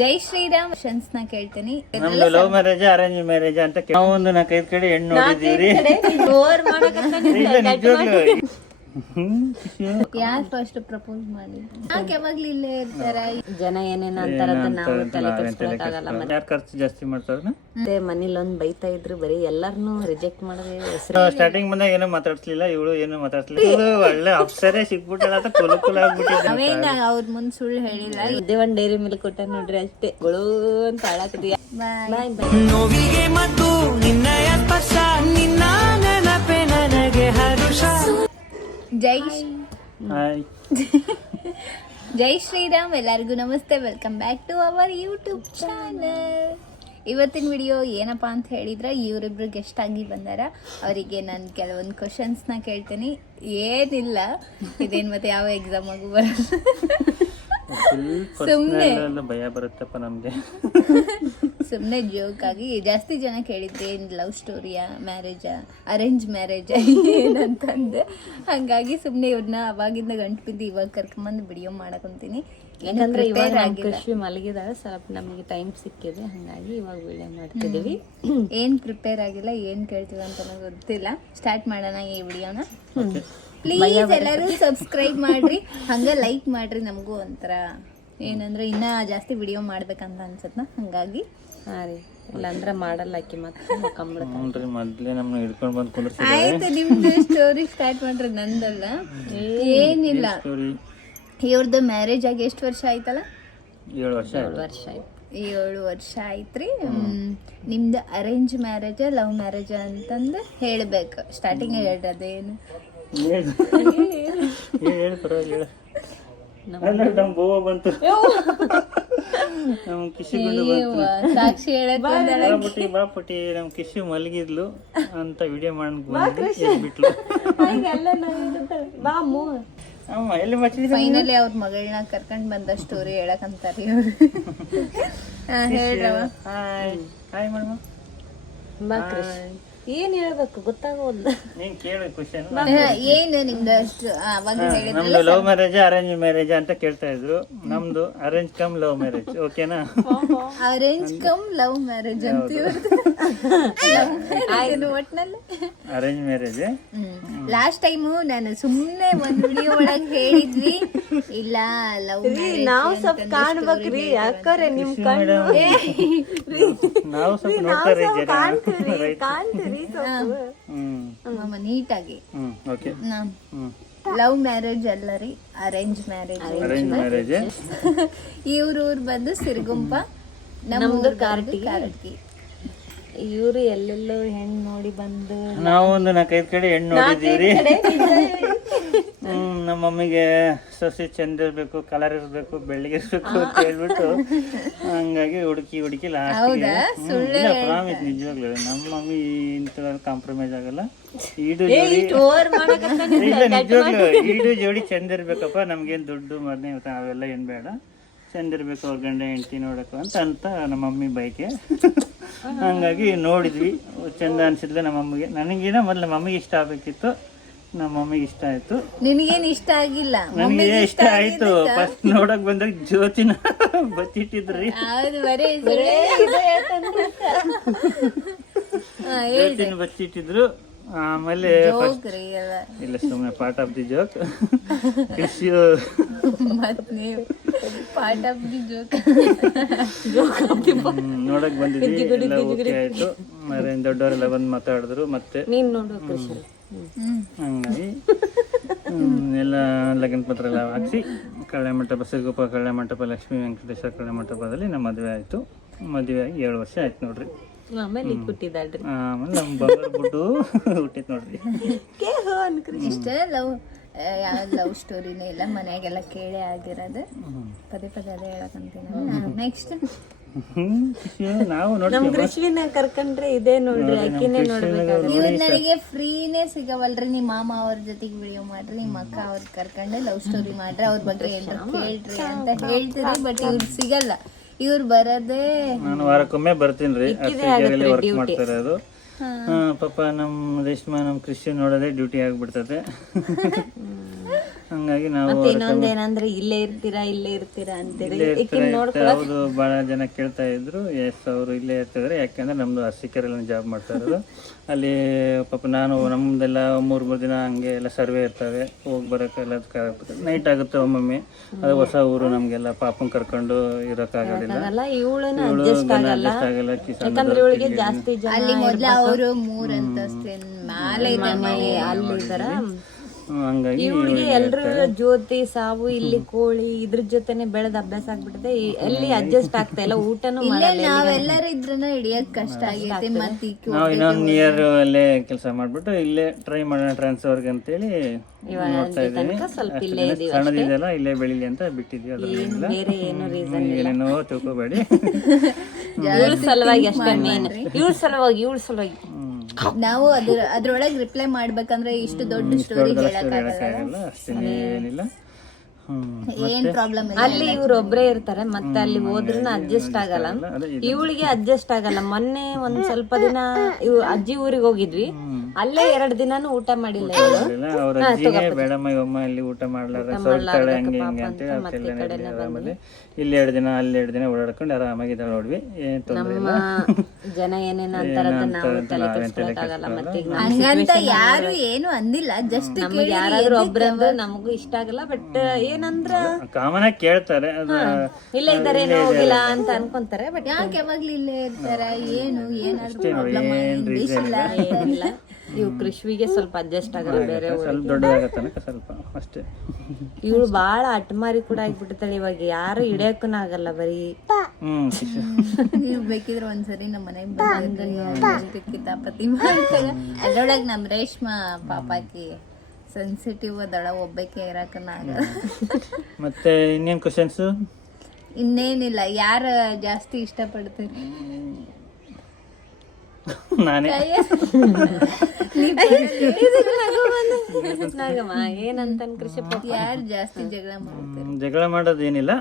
ಜೈ Shriram questions ನ ಕೇಳ್ತೀನಿ. ನಮ್ದು ಲವ್ ಮ್ಯಾರೇಜ್ ಅರೇಂಜ್ ಮ್ಯಾರೇಜ್ ಅಂತ ನಾವು ಒಂದು 4-5 ಕಡೆ ಹೆಣ್ಣು ನೋಡಿದೀವ್ರಿ. ಇಲ್ಲ ನಿಜವಾಗ್ಲೂ ಯಾರು ಫಸ್ಟ್ ಪ್ರಪೋಸ್ ಮಾಡಿದ್ರು? ಯಾಕೆ ಯಾವಾಗ್ಲೂ ಇಲ್ಲೇ ಇರ್ತಾರ? ಜನ ಏನೇನ ಅಂತಾರದ ನಾವು ತಲೆ ಕೆಡಿಸ್ಕೊಳಕ್ಕಾಗಲ್ಲ. ಯಾರು ಖರ್ಚು ಜಾಸ್ತಿ ಮಾಡ್ತಾರ? ಮತ್ತೆ ಮನೇಲಿ ಒಂದ್ ಬೈತಾ ಇದ್ರು, ಬರೀ ಎಲ್ಲಾರ್ನು ರಿಜೆಕ್ಟ್ ಮಾಡಿದ್ರೆ ಸ್ಟಾರ್ಟಿಂಗ್ ಬಂದಾಗ ಏನೋ ಮಾತಾಡ್ಸ್ಲಿಲ್ಲ, ಇವಳು ಏನು ಮಾತಾಡ್ಸ್ಲಿಲ್ಲ. ಇವಳು ಒಳ್ಳೆ ಅಪ್ಸರೇ ಸಿಕ್ಬಿಟ್ಟಳ ಅಂತ ಕುಲುಕುಲ ಆಗ್ಬಿಟ್ಟಿದ್ದೆ. ಅವೇನ ಅವ್ರ ಮುಂದ್ ಸುಳ್ಳು ಹೇಳಿಲ್ಲ. ಇದೇ ಒಂದ್ ಡೈರಿ ಮೇಲೆ ಕೊಟ್ಟ ನೋಡ್ರಿ ಅಷ್ಟೇ, ಗೊಳು ಅಂತ ಹಾಳಾಕತ್ತೀಯ. ಬಾಯ್. ನೋವಿಗೆ ಮತ್ತು ನಿನ್ನಯ ಸ್ಪರ್ಶ, ನಿನ್ನ ನೆನಪೆ ನನಗೆ ಹರುಷ. ಹಾಯ್ ಜೈ ಶ್ರೀರಾಮ್. ಎಲ್ಲರಿಗೂ ನಮಸ್ತೆ, welcome back to our YouTube channel. ಇವತ್ತಿನ ವಿಡಿಯೋ ಏನಪ್ಪಾ ಅಂತ ಹೇಳಿದ್ರೆ, ಇವರಿಬ್ರು ಗೆಸ್ಟ್ ಆಗಿ ಬಂದಾರ. ಅವರಿಗೆ ನಾನು ಕೆಲವೊಂದು ಕ್ವಶನ್ಸ್ನ ಕೇಳ್ತೀನಿ. ಏನಿಲ್ಲ, ಇದೇನು ಮತ್ತೆ ಯಾವ ಎಕ್ಸಾಮ್ ಆಗು ಬರಲ್ಲ, ಸುಮ್ಮನೆ ಭಯ ಬರುತ್ತಪ್ಪ ನಮ್ಗೆ. ಸುಮ್ಮನೆ ಜೋಕ್ ಆಗಿ. ಜಾಸ್ತಿ ಜನ ಕೇಳಿದ್ರೆ ಏನು ಲವ್ ಸ್ಟೋರಿಯಾ, ಮ್ಯಾರೇಜಾ, ಅರೇಂಜ್ ಮ್ಯಾರೇಜಾ ಏನಂತಂದೆ. ಹಾಗಾಗಿ ಸುಮ್ಮನೆ ಇವ್ರನ್ನ ಅವಾಗಿಂದ ಗಂಟು ಬಿದ್ದು ಇವಾಗ ಕರ್ಕೊಂಬಂದು ವಿಡಿಯೋ ಮಾಡಕೊಂತೀನಿ. ಯಾಕಂದ್ರೆ ಇವಾಗ ಖುಷಿ ಮಲಗಿದಾಳೆ, ಸ್ವಲ್ಪ ನಮಗೆ ಟೈಮ್ ಸಿಕ್ಕಿದೆ, ಹಂಗಾಗಿ ಇವಾಗ ವಿಡಿಯೋ ಮಾಡ್ತಿದೀವಿ. ಏನ್ ಪ್ರಿಪೇರ್ ಆಗಿಲ್ಲ, ಏನ್ ಕೇಳ್ತೀವಿ ಅಂತ ಗೊತ್ತಿಲ್ಲ. ಸ್ಟಾರ್ಟ್ ಮಾಡೋಣ ಈ ವಿಡಿಯೋನ. ಪ್ಲೀಸ್ ಎಲ್ಲರೂ ಸಬ್ಸ್ಕ್ರೈಬ್ ಮಾಡ್ರಿ, ಹಂಗ ಲೈಕ್ ಮಾಡ್ರಿ. ನಮಗೂ ಒಂಥರ ಏನಂದ್ರೆ ಇನ್ನ ಜಾಸ್ತಿ ವಿಡಿಯೋ ಮಾಡ್ಬೇಕಂತ ಅನ್ಸತ್ನ, ಹಂಗಾಗಿ. ಹಾ ರೀ, ಇಲ್ಲಾಂದ್ರೆ ಮಾಡಲ್ಲ ಆಕಿ ಮತ್ತೆ ನೋಡ್ರಿ ಮೊದ್ಲೇ ನಮ್ನ ಹಿಡ್ಕೊಂಡ್ ಬಂದ್ ಕುಂದ್ರಿಸಿ. ಆಯ್ತು, ನಿಮ್ದು ಸ್ಟೋರಿ ಸ್ಟಾರ್ಟ್ ಮಾಡ್ರಿ, ನಂದಲ್ಲ. ಏನಿಲ್ಲ, ಇವ್ರದ್ದು ಮ್ಯಾರೇಜ್ ಆಗಿ ಎಷ್ಟು ವರ್ಷ ಆಯ್ತಲ್ಲ? 7 ವರ್ಷ ಆಯ್ತು. 7 ವರ್ಷ ಆಯ್ತ್ರಿ. ನಿಮ್ದು ಅರೇಂಜ್ ಮ್ಯಾರೇಜ್ ಲವ್ ಮ್ಯಾರೇಜ್ ಅಂತಂದು ಹೇಳ್ಬೇಕು. ಸ್ಟಾರ್ಟಿಂಗ್ ಹೇಳ್ರಿ ಅದೇನು. ಹೇಳಿ ಪರವಾಗಿಲ್ಲ. ನಮ್ ಬೋವ ಬಂತು, ನಮ್ ಕಿಶಿ ಸಾಕ್ಷಿ ಹೇಳಕ್ ಬಾಪುಟಿ ಬಾಪುಟಿ ನಮ್ ಕಿಶಿ ಮಲಗಿದ್ಲು ಅಂತ ವಿಡಿಯೋ ಮಾಡ್ಬಿಟ್ಲು. ಅಮ್ಮ ಎಲ್ಲಿ ಮಚ್ಚಿದ ಫೈನಲಿ ಅವ್ರ ಮಗಳನ್ನ ಕರ್ಕೊಂಡ್ ಬಂದ ಸ್ಟೋರಿ ಹೇಳಕಂತಾರಿ ಅವ್ರು. ಹೇಳ್ರವ. Hi hi madam. ಏನ್ ಹೇಳ್ಬೇಕು ಗೊತ್ತಾಗೋಲ್ಲ. ನೀನ್ ಕೇಳಿ ಕ್ವಶನ್. ಏನು ನಿಮ್ದು ಅಷ್ಟು ಅವಾಗ ಹೇಳಿದ್ರಲ್ಲ, ನಮ್ದು ಲವ್ ಮ್ಯಾರೇಜ್ ಅರೇಂಜ್ ಮ್ಯಾರೇಜ್ ಅಂತ ಕೇಳ್ತಾ ಇದ್ರು. ನಮ್ದು ಅರೇಂಜ್ ಕಮ್ ಲವ್ ಮ್ಯಾರೇಜ್, ಓಕೆನಾ? ಅರೇಂಜ್ ಕಮ್ ಲವ್ ಮ್ಯಾರೇಜ್ ಅಂತ ಒಟ್ನಲ್ಲಿ ಅರೇಂಜ್ ಮ್ಯಾರೇಜ್. ಲಾಸ್ಟ್ ಟೈಮು ನಾನು ಸುಮ್ನೆ ಒಂದ್ ವಿಡಿಯೋ ಒಳಗ್ ಹೇಳಿದ್ವಿ, ಇಲ್ಲ ಲವ್ ನಾವ್ ಸ್ವಲ್ಪ ಕಾಣ್ಬೇಕ್ರಿ, ಯಾಕಂದ್ರೆ ನಿಮ್ ಕಣ್ಣು ನಾವು ಸ್ವಲ್ಪ ನೋಡ್ತಾರೆ ಕಾಣ್ತೀರಿ. ನೀಟಾಗಿ. ಓಕೆ. ಲವ್ ಮ್ಯಾರೇಜ್ ಅಲ್ಲ ರೀ, ಅರೇಂಜ್ ಮ್ಯಾರೇಜ್. Arrange marriage. ಇವ್ರ ಊರ್ ಬಂದು ಸಿರಗುಂಪ, ನಮ್ದು ಕಾರಟಗಿ. ಇವ್ರು ಎಲ್ಲೆಲ್ಲೋ ಹೆಣ್ ನೋಡಿ ಬಂದು ನಾವು ಒಂದು 4-5 ಕಡೆ ಹೆಣ್ಣು ನೋಡಿದೀವ್ರಿ. ನಮ್ಮ ಮಮ್ಮಿಗೆ ಸೊಸೆ ಚಂದ ಇರ್ಬೇಕು, ಕಲರ್ ಇರ್ಬೇಕು, ಬೆಳ್ಳಗಿರ್ಬೇಕು ಅಂತ ಹೇಳ್ಬಿಟ್ಟು ಹಂಗಾಗಿ ಹುಡುಕಿ ಲಾಸ್ಟಿಗೆ ಪ್ರಾಮಿಸ್ ನಿಜವಾಗ್ಲು ನಮ್ಮ ಮಮ್ಮಿ ಇಂಥ ಕಾಂಪ್ರಮೈಸ್ ಆಗಲ್ಲ. ಈಡು ಜೋಡಿ ಇಲ್ಲ, ನಿಜವಾಗ್ಲು ಈಡು ಜೋಡಿ ಚಂದ ಇರ್ಬೇಕಪ್ಪ, ನಮ್ಗೇನ್ ದುಡ್ಡು ಮದ್ನೆ ಅವೆಲ್ಲ ಏನ್ ಬೇಡ, ಚಂದ ಇರ್ಬೇಕು ಅವ್ರ ಗಂಡ ಹೆಂಡತಿ ನೋಡಕ್ಕೆ ಅಂತ ನಮ್ಮ ಮಮ್ಮಿ ಬೈಕೆ. ಹಂಗಾಗಿ ನೋಡಿದ್ವಿ, ಚಂದ ಅನ್ಸಿದ್ಲು ನಮ್ಮ ಮಮ್ಮಿಗೆ. ನನಗೇನ ಮೊದ್ಲು ಮಮ್ಮಿಗೆ ಇಷ್ಟ ಆಗ್ಬೇಕಿತ್ತು, ನಮ್ಮ ಮಮ್ಮಿಗೆ ಇಷ್ಟ ಆಯ್ತು. ನಿನಗೇನ್ ಇಷ್ಟ ಆಗಿಲ್ಲ? ನನಗೆ ಇಷ್ಟ ಆಯ್ತು. ಫಸ್ಟ್ ನೋಡಕ್ ಬಂದಾಗ ಜ್ಯೋತಿನ ಬಚ್ಚಿಟ್ಟಿದ್ರಿ, ಜ್ಯೋತಿನ ಬಚ್ಚಿಟ್ಟಿದ್ರು. ಆಮೇಲೆ ಇಲ್ಲ, ಸುಮ್ಮನೆ ಪಾರ್ಟ್ ಆಫ್ ದಿ ಜೋಕ್. ನೋಡಕ್ ಬಂದಿದ್ವಿ, ಎಲ್ಲ ಓಕೆ ಆಯ್ತು. ದೊಡ್ಡವರೆಲ್ಲ ಬಂದು ಮಾತಾಡಿದ್ರು. ಮತ್ತೆ ಹಂಗಾಗಿ ಎಲ್ಲ ಲಗ್ನ ಪತ್ರ ಎಲ್ಲ ಹಾಕ್ಸಿ ಕಲ್ಯಾಣ ಮಂಟಪ, ಸಿರುಗುಪ್ಪ ಕಲ್ಯಾಣ ಮಂಟಪ, ಲಕ್ಷ್ಮೀ ವೆಂಕಟೇಶ್ವರ ಕಲ್ಯಾಣ ಮಂಟಪದಲ್ಲಿ ನಮ್ಮ ಮದುವೆ ಆಯ್ತು. ಮದುವೆ ಆಗಿ 7 ವರ್ಷ ಆಯ್ತು ನೋಡ್ರಿ. ಆಮೇಲೆ ಹುಟ್ಟಿದಾಳ್ರಿ. ಆಮೇಲೆ ನಮ್ಮ ಬಂಗಾರ ಬಿಟ್ಟು ಹುಟ್ಟಿತ್ ನೋಡ್ರಿ. ಇಷ್ಟ ಲವ್ ಸ್ಟೋರಿನೇ ಇಲ್ಲ, ಮನೆಯಾಗೆಲ್ಲ ಕೇಳೇ ಆಗಿರೋದು. ಪದೇ ಅದೇ ಹೇಳಕಂತೀನಿ. ನೆಕ್ಸ್ಟ್ ನಾವು ಕೃಷ್ವಿನ ಕರ್ಕೊಂಡ್ರೆ ಇದೇ ನೋಡ್ರಿ, ಆಕಿನೇ ನೋಡ್ಬೇಕು. ಇವ್ರು ನನಗೆ ಫ್ರೀನೇ ಸಿಗವಲ್ರಿ. ನಿಮ್ಮ ಮಾಮ ಅವ್ರ ಜೊತೆಗೆ ವಿಡಿಯೋ ಮಾಡ್ರಿ, ನಿಮ್ಮ ಅಕ್ಕ ಅವ್ರ ಕರ್ಕೊಂಡೆ ಲವ್ ಸ್ಟೋರಿ ಮಾಡ್ರಿ, ಅವ್ರ ಬಗ್ಗೆ ಏನಾರ ಕೇಳ್ರಿ ಅಂತ ಹೇಳ್ತೀರಿ. ಬಟ್ ಇವ್ರು ಸಿಗಲ್ಲ. ಇವ್ರು ಬರೋದೇ, ನಾನು ವಾರಕ್ಕೊಮ್ಮೆ ಬರ್ತೀನಿ, ವರ್ಕ್ ಮಾಡ್ತಾ ಇರೋದು. ಪಾಪ ನಮ್ಮ ರೇಷ್ಮಾ ನಮ್ಮ ಕೃಷಿ ನೋಡೋದೇ ಡ್ಯೂಟಿ ಆಗ್ಬಿಡ್ತದೆ. ಹಂಗಾಗಿ ನಾವು ಮತ್ತೆ ಇನ್ನೊಂದೇನಂದ್ರೆ ಇಲ್ಲೇ ಇರ್ತೀರಾ ಅಂತೀರಿ. ಹೌದು, ಬಹಳ ಜನ ಕೇಳ್ತಾ ಇದ್ರು. ಎಸ್, ಅವರು ಇಲ್ಲೇ ಇರ್ತಿದ್ದಾರೆ. ಯಾಕಂದ್ರೆ ನಮ್ದು ಅರಸೀಕೆರೆಯಲ್ಲಿ ಜಾಬ್ ಮಾಡ್ತಾ ಇರೋದು. ಅಲ್ಲಿ ಪಾಪ ನಾನು ನಮ್ದೆಲ್ಲ 3 ದಿನ ಹಂಗೆ ಎಲ್ಲ ಸರ್ವೆ ಇರ್ತವೆ, ಹೋಗಿ ಬರೋಕ್ಕೆಲ್ಲ ನೈಟ್ ಆಗುತ್ತೆ ಒಮ್ಮೊಮ್ಮೆ. ಅದು ಹೊಸ ಊರು, ನಮ್ಗೆಲ್ಲ ಪಾಪನ್ ಕರ್ಕೊಂಡು ಇರೋಕ್ಕಾಗೋದಿಲ್ಲ. ಇವಳನ್ನ ಅಡ್ಜಸ್ಟ್ ಆಗಲ್ಲ, ಯಾಕಂದ್ರೆ ಇವಳಿಗೆ ಜಾಸ್ತಿ ಜನ ಅಲ್ಲಿ ಮೊದ್ಲು ಅವರು 3 ಅಂತಸ್ತಿನ ಮೇಲೆ ಅಲ್ಲಿದ್ದಾರ. ಹಂಗಾಗಿ ಇವಳಿಗೆ ಎಲ್ರು ಜ್ಯೋತಿ, ಸಾವು, ಇಲ್ಲಿ ಕೋಳಿ ಇದ್ರ ಜೊತೆನೆ ಬೆಳೆದ ಅಭ್ಯಾಸ ಆಗ್ಬಿಟ್ಟಿದೆ. ಎಲ್ಲಿ ಅಡ್ಜಸ್ಟ್ ಆಗ್ತಾ ಇಲ್ಲ, ಊಟನೂ ಮಾಡಲ್ಲ. ನಾವೆಲ್ಲರೂ ಇದ್ರನ್ನ ಹಿಡಿಯಕ್ ಕಷ್ಟ ಆಗೈತೆ. ಮತ್ತೆ ನಾವು ಇನ್ನೊಂದು ಇಯರ್ ಅಲ್ಲೇ ಕೆಲಸ ಮಾಡ್ಬಿಟ್ಟು ಇಲ್ಲೇ ಟ್ರೈ ಮಾಡೋಣ ಟ್ರಾನ್ಸ್ಫರ್ಗೆ ಅಂತೇಳಿ ನೋಡ್ತಾ ಇದ್ದೀನಿ. ಸಣ್ಣದಿದೆಲ್ಲ ಇಲ್ಲೇ ಬೆಳಿಲಿ ಅಂತ ಬಿಟ್ಟಿದ್ವಿ. ಅದ್ರಲ್ಲ ಬೇರೆ ಏನು ರೀಸನ್ ಏನೇನೋ ತಿಳ್ಕೊಬೇಡಿ. ಇವಳ ಸಲುವಾಗಿ ಅಷ್ಟೇ ಮೇನ್, ಇವಳ ಸಲುವಾಗಿ ನಾವು ಅದ್ರೊಳಗೆ ರಿಪ್ಲೈ ಮಾಡ್ಬೇಕಂದ್ರೆ ಇಷ್ಟು ದೊಡ್ಡ ಸ್ಟೋರಿ ಹೇಳಕ್ಕಾಗಲ್ಲ, ಅಷ್ಟೇನಿಲ್ಲ. ಏನ್ ಪ್ರಾಬ್ಲಮ್ ಇಲ್ಲ. ಅಲ್ಲಿ ಇವ್ರು ಒಬ್ರೇ ಇರ್ತಾರೆ, ಮತ್ತೆ ಅಲ್ಲಿ ಹೋದ್ರೂ ಅಡ್ಜಸ್ಟ್ ಆಗಲ್ಲ. ಇವಳಿಗೆ ಅಡ್ಜಸ್ಟ್ ಆಗಲ್ಲ. ಮೊನ್ನೆ ಒಂದ್ ಸ್ವಲ್ಪ ದಿನ ಅಜ್ಜಿ ಊರಿಗೆ ಹೋಗಿದ್ವಿ, ಅಲ್ಲೇ 2 ದಿನಾನು ಊಟ ಮಾಡಿಲ್ಲ. ಅವ್ರ ಅಜ್ಜಿನೇ ಬೇಡಮ್ಮ ಇವಮ್ಮ ಇಲ್ಲಿ ಊಟ ಮಾಡ್ಲಾರ ಸೊಳ್ತಾಳೆ ಹಂಗೆ ಹಿಂಗೆ ಅಂತೇಳಿ ಆರಾಮಲ್ಲಿ ಇಲ್ಲಿ 2 ದಿನ ಅಲ್ಲಿ 2 ದಿನ ಓಡಾಡ್ಕೊಂಡು ಆರಾಮಾಗಿದ್ದಾಳೆ. ನೋಡ್ವಿ, ಏನ್ ತೊಂದ್ರೆ ಇಲ್ಲ. ಜನ ಏನೇನ ಅಂತಾರ ನಾವು ತಲೆ ಕೆಡಿಸ್ಕೊಳಕ್ಕಾಗಲ್ಲ. ಮತ್ತೆ ಹಂಗಂತ ಯಾರು ಏನು ಅಂದಿಲ್ಲ, ಜಸ್ಟ್ ನಮ್ಗೆ ಯಾರಾದ್ರೂ ಒಬ್ರಂದ್ರೆ ನಮಗೂ ಇಷ್ಟ ಆಗಲ್ಲ. ಬಟ್ ಏನಂದ್ರ ಕಾಮನ್ ಆಗಿ ಕೇಳ್ತಾರೆ, ಅದು ಇಲ್ಲೇ ಇದಾರೆ ಹೋಗಿಲ್ಲ ಅಂತ ಅನ್ಕೊಂತಾರೆ. ಬಟ್ ಯಾಕೆ ಯಾವಾಗ್ಲೂ ಇಲ್ಲೇ ಇರ್ತಾರ, ಏನು ಏನಾದ್ರು ಪ್ರಾಬ್ಲಮ್ ಏನಿಲ್ಲ. ಇವ್ ಕೃಷ್ವಿಗೆ ಸ್ವಲ್ಪ ಅಡ್ಜಸ್ಟ್ ಆಗಲ್ಲ, ಬೇರೆ ಸ್ವಲ್ಪ ದೊಡ್ಡದಾಗತ್ತನಕ ಸ್ವಲ್ಪ ಅಷ್ಟೇ. ಇವಳು ಬಾಳ ಅಟ್ಮಾರಿ ಕೂಡ ಆಗ್ಬಿಟ್ಟಿರ್ತಾಳೆ. ಇವಾಗ ಯಾರು ಹಿಡಿಯಕ್ಕೂ ಆಗಲ್ಲ. ಬರೀ ನೀವು ಬೇಕಿದ್ರೆ ಒಂದ್ಸರಿ ನಮ್ಮ ಮನೆಗೆ ಕಿತಾಪತಿ ಮಾಡ್ತಾರ. ಅದ್ರೊಳಗೆ ನಮ್ ರೇಷ್ಮಾ ಪಾಪಾಕಿ ಸೆನ್ಸಿಟಿವ್ ಅದಳ, ಒಬ್ಬಕ್ಕೆ ಇರಕನ ಆಗಲ್ಲ. ಮತ್ತೆ ಇನ್ನೇನ್ ಕ್ವಶನ್ಸ್? ಇನ್ನೇನಿಲ್ಲ. ಯಾರ ಜಾಸ್ತಿ ಇಷ್ಟಪಡ್ತೀರಿ? ನಾನೇ. ಏನಂತ ಯಾರು ಜಾಸ್ತಿ ಜಗಳ ಮಾಡ್ತಾರೆ? ಜಗಳ ಮಾಡೋದೇನಿಲ್ಲ,